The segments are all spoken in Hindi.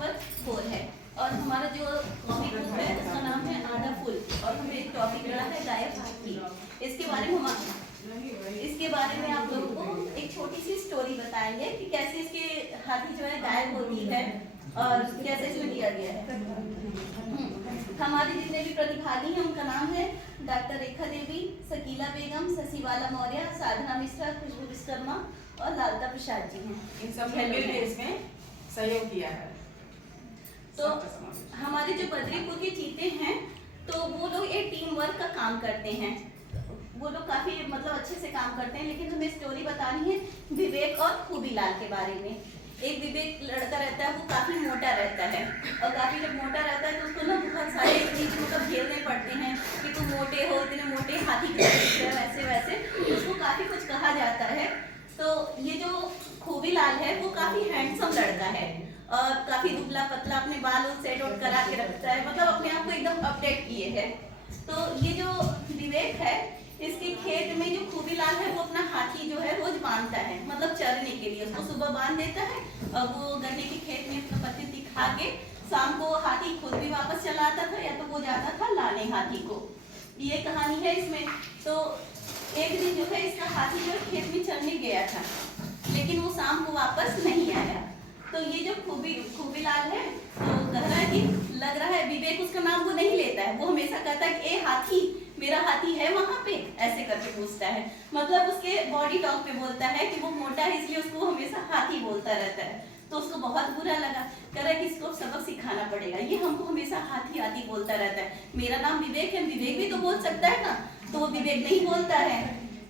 नंबर 4 है और हमारा जो कॉमिक बुक है उसका नाम है आधा फुल और हमें एक टॉपिक रहा है गायब हाथी। इसके बारे में आप लोगों को एक छोटी सी स्टोरी बताएंगे कि कैसे इसके हाथी जो है गायब होती है और कैसे इसमें दिया गया है। हमारे जितने भी प्रतिभागी हैं उनका नाम है डॉक्टर रेखा देवी, शकीला बेगम, शशिबाला मौर्य, साधना मिश्रा, खुशबू विश्वकर्मा और लालता प्रसाद जी हैं। इन सब ने इसमें सहयोग किया है। तो हमारे जो बद्रीपुर के चीते हैं तो वो लोग एक टीम वर्क का काम करते हैं। वो लोग काफी मतलब अच्छे से काम करते हैं, लेकिन हमें स्टोरी बतानी है विवेक और खूबीलाल के बारे में। एक विवेक लड़का रहता है, वो काफी मोटा रहता है और काफी जब मोटा रहता है तो उसको ना बहुत सारे चीज मतलब झेलने पड़ते हैं कि तुम मोटे हो, इतने मोटे हाथी ऐसे वैसे, तो उसको काफी कुछ कहा जाता है। तो ये जो खूबीलाल है वो काफी हैंडसम लड़का है और काफी दुबला पतला, अपने बाल सेट आउट करा के रखता है, मतलब अपने आप को एकदम अपडेट किए है। तो ये जो विवेक है इसके खेत में जो खूबीलाल है वो अपना हाथी जो है रोज बांधता है, मतलब चरने के लिए उसको सुबह बांध देता है और वो गन्ने के खेत में अपना पत्ती दिखा के शाम को हाथी खुद भी वापस चला आता था या तो वो जाता था लाने हाथी को। ये कहानी है इसमें। तो एक दिन जो है इसका हाथी जो खेत में चरने गया था, लेकिन वो शाम को वापस नहीं आया। तो ये जो खूबीलाल है तो कह रहा है कि लग रहा है विवेक उसका नाम वो नहीं लेता है, वो हमेशा कहता है कि ए हाथी, मेरा हाथी है वहां पे, ऐसे करके पूछता है। मतलब उसके बॉडी टॉक पे बोलता है कि वो मोटा है इसलिए उसको हमेशा हाथी बोलता रहता है। तो उसको बहुत बुरा लगा, कह रहा है कि इसको सबक सिखाना पड़ेगा, ये हमको हमेशा हाथी हाथी बोलता रहता है। मेरा नाम विवेक है, विवेक भी तो बोल सकता है ना। तो वो विवेक नहीं बोलता है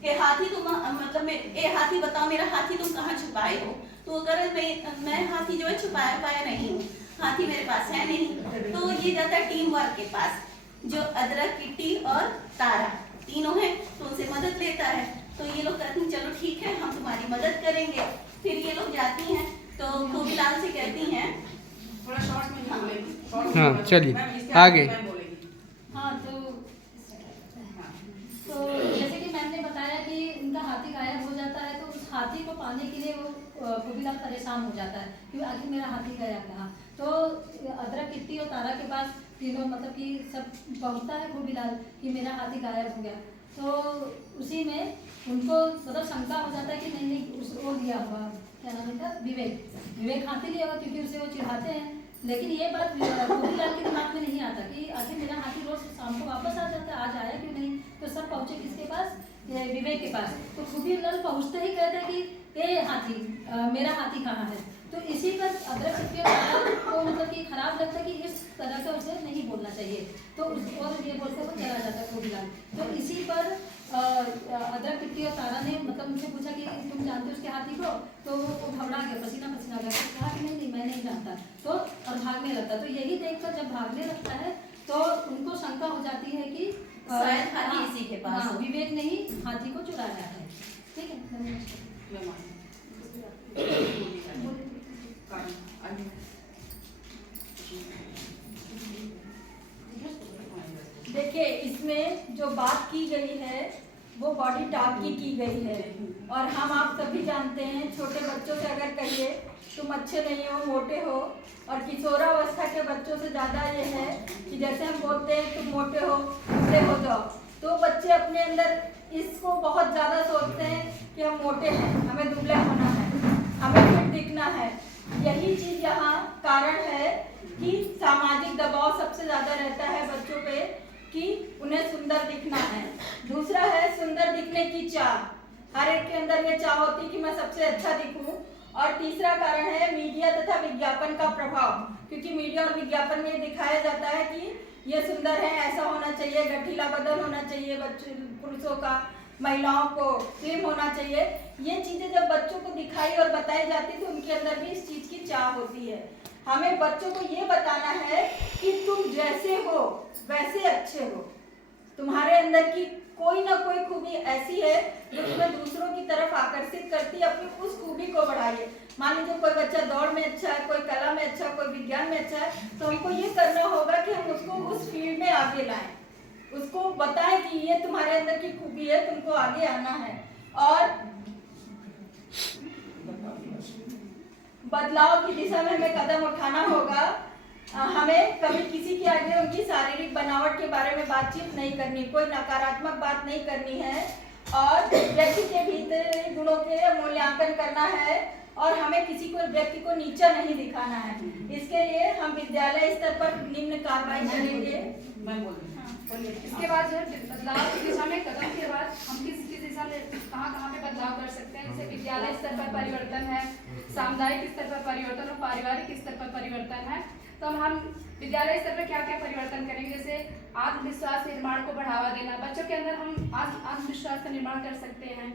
कि हाथी तुम मतलब ए हाथी बताओ मेरा हाथी तुम कहाँ छुपाए हो। तो वो कह रहे मैं हाथी जो है छुपाया पाया नहीं हूँ, हाथी मेरे पास है नहीं। तो ये जाता है टीम वर्क के पास, जो अदरक, किट्टी और तारा तीनों हैं, तो उनसे मदद लेता है। तो ये लोग कहती हैं चलो ठीक है हम तुम्हारी मदद करेंगे। फिर ये लोग जाती हैं तो खूबीलाल से कहती हैं थोड़ा शॉर्ट में बोलेगी। हाँ चलिए आगे। हाँ तो जैसे कि मैंने बताया कि उनका हाथी गायब हो जाता है, तो उस हाथी को पाने के लिए वो खूबीलाल परेशान हो जाता है कि आखिर मेरा हाथी गया कहाँ। तो अदरक, किट्टी और तारा के पास तीनों मतलब कि सब पहुँचता है खूबीलाल कि मेरा हाथी गायब हो गया। तो उसी में उनको मतलब शंका हो जाता है कि नहीं उसको लिया हुआ, क्या नाम है, विवेक हाथी लिया हुआ, क्योंकि उसे वो चिढ़ाते हैं। लेकिन ये बात खूबीलाल के दिमाग में नहीं आता कि आखिर मेरा हाथी रोज शाम को वापस आ जाता है, आज आया क्यों नहीं। तो सब पहुँचे किसके पास, विवेक के पास। तो खूबीलाल पहुँचते ही कहते हैं कि ए हाथी, मेरा हाथी कहाँ है। तो इसी पर अदरक, किट्टी को मतलब कि खराब लगता है कि इस तरह से उसे नहीं बोलना चाहिए, तो और ये बोलते वो चला जाता है खूबीलाल। तो इसी पर अदरक, किट्टी और तारा ने मतलब उनसे पूछा कि तुम जानते हो उसके हाथी को। तो वो घबरा गया, पसीना पसीना गया, तो कहा कि नहीं मैं नहीं जानता। तो और भागने लगता। तो यही देखकर जब भागने लगता है तो उनको शंका हो जाती है कि शायद हाथी इसी के पास हो। विवेक ने ही हाथी को चुराया है। ठीक है, देखिए इसमें जो बात की गई है वो बॉडी टाइप की गई है, और हम आप सभी जानते हैं छोटे बच्चों से अगर कहिए तुम अच्छे नहीं हो, मोटे हो, और किशोरावस्था के बच्चों से ज़्यादा ये है कि जैसे हम बोलते हैं तुम मोटे हो, दुबले हो जाओ, तो बच्चे अपने अंदर इसको बहुत ज़्यादा सोचते हैं कि हम मोटे हैं, हमें दुबले होना है, हमें फिट दिखना है। यही चीज़ यहाँ कारण है कि सामाजिक दबाव सबसे ज़्यादा रहता है बच्चों पे कि उन्हें सुंदर दिखना है। दूसरा है सुंदर दिखने की चाह, हर एक के अंदर ये चाह होती है कि मैं सबसे अच्छा दिखूं। और तीसरा कारण है मीडिया तथा विज्ञापन का प्रभाव, क्योंकि मीडिया और विज्ञापन में दिखाया जाता है कि ये सुंदर है, ऐसा होना चाहिए, गठीला बदन होना चाहिए, बच्चों पुरुषों का, महिलाओं को स्लिम होना चाहिए। ये चीज़ें जब बच्चों को दिखाई और बताई जाती तो उनके अंदर भी इस चीज़ की चाह होती है। हमें बच्चों को ये बताना है कि तुम जैसे हो वैसे अच्छे हो, तुम्हारे अंदर की कोई ना कोई खूबी ऐसी है जो तुम्हें दूसरों की तरफ आकर्षित करती है, अपनी उस खूबी को बढ़ाइए। मान लीजिए कोई बच्चा दौड़ में अच्छा है, कोई कला में अच्छा है, कोई विज्ञान में अच्छा है, तो हमको ये करना होगा कि हम उसको उस फील्ड में आगे लाएं, उसको बताएं कि ये तुम्हारे अंदर की खूबी है, तुमको आगे आना है। और बदलाव की दिशा में हमें कदम उठाना होगा। हमें कभी किसी के आगे उनकी शारीरिक बनावट के बारे में बातचीत नहीं करनी, कोई नकारात्मक बात नहीं करनी है और व्यक्ति के भीतर गुणों के मूल्यांकन करना है और हमें किसी को व्यक्ति को नीचा नहीं दिखाना है। इसके लिए हम विद्यालय स्तर पर निम्न कार्रवाई करेंगे। मैं बोल रही हूँ। इसके बाद जो है बदलाव की दिशा में कदम के बाद हम किस किस दिशा में कहाँ पे बदलाव कर सकते हैं। जैसे विद्यालय स्तर पर परिवर्तन है, सामुदायिक स्तर पर परिवर्तन और पारिवारिक स्तर पर परिवर्तन है। तो हम विद्यालय स्तर पर क्या क्या परिवर्तन करेंगे, जैसे आत्मविश्वास निर्माण को बढ़ावा देना। बच्चों के अंदर हम आत्मविश्वास का निर्माण कर सकते हैं।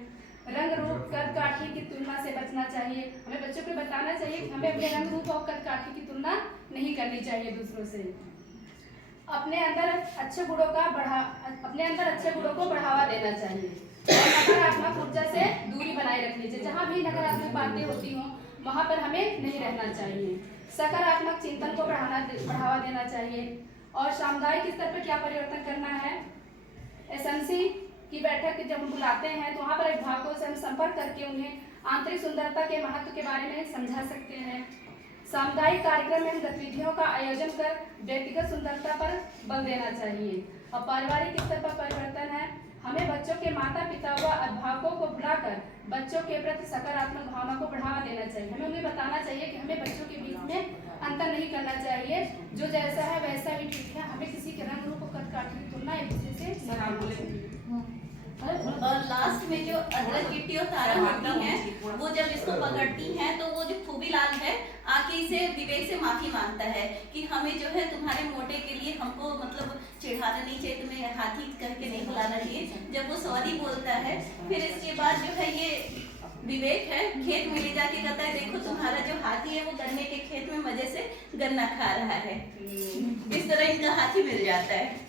रंग रूप कद काठी की तुलना से बचना चाहिए। हमें बच्चों को बताना चाहिए कि हमें अपने रंग रूप और कद काठी की तुलना नहीं करनी चाहिए दूसरों से। अपने अंदर अच्छे गुणों को बढ़ावा देना चाहिए और नकारात्मक ऊर्जा से दूरी बनाए रखनी चाहिए। जहाँ भी नकारात्मक बातें होती हों वहाँ पर हमें नहीं रहना चाहिए। सकारात्मक चिंतन को बढ़ावा देना चाहिए। और सामुदायिक स्तर पर क्या परिवर्तन करना है, एसएमसी की बैठक जब हम बुलाते हैं तो वहाँ पर अभिभावकों से हम संपर्क करके उन्हें आंतरिक सुंदरता के महत्व के बारे में समझा सकते हैं। सामुदायिक कार्यक्रम में हम गतिविधियों का आयोजन कर व्यक्तिगत सुंदरता पर बल देना चाहिए। और पारिवारिक स्तर पर परिवर्तन है, हमें बच्चों के माता पिता व अभिभावकों को बुलाकर बच्चों के प्रति सकारात्मक भावना को बढ़ावा देना चाहिए। हमें उन्हें बताना चाहिए कि हमें बच्चों के बीच में अंतर नहीं करना चाहिए, जो जैसा है वैसा ही ठीक है। हमें किसी के रंग रूप और कद काठी की तुलना एक दूसरे से सर आप बोले। और लास्ट में जो अदरक गिट्टी और तारा होती हैं, वो जब इसको पकड़ती हैं तो वो जो खूबीलाल है आके इसे विवेक से माफी मांगता है कि हमें जो है तुम्हारे मोटे के लिए हमको मतलब चिढ़ाना नहीं चाहिए, तुम्हें हाथी कह के नहीं बुलाना चाहिए। जब वो सॉरी बोलता है फिर इसके बाद जो है ये विवेक है खेत में ले जाके कहता है देखो तुम्हारा जो हाथी है वो गन्ने के खेत में मजे से गन्ना खा रहा है। इस तरह इनका हाथी मिल जाता है।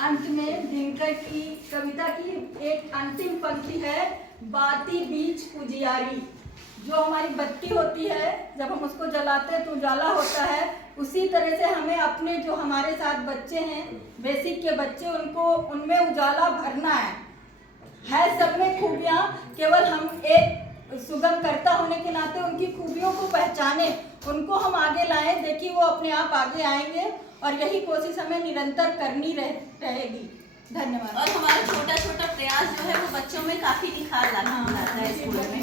अंत में दिनकर की कविता की एक अंतिम पंक्ति है, बाती बीच उजियारी। जो हमारी बत्ती होती है जब हम उसको जलाते हैं तो उजाला होता है, उसी तरह से हमें अपने जो हमारे साथ बच्चे हैं बेसिक के बच्चे उनको उनमें उजाला भरना है सब में खूबियाँ। केवल हम एक सुगमकर्ता होने के नाते उनकी खूबियों को पहचाने, उनको हम आगे लाएं। देखिए वो अपने आप आगे आएंगे और यही कोशिश हमें निरंतर करनी रहेगी। धन्यवाद। और हमारा छोटा छोटा प्रयास जो है वो बच्चों में काफी निखार लाता है स्कूल में।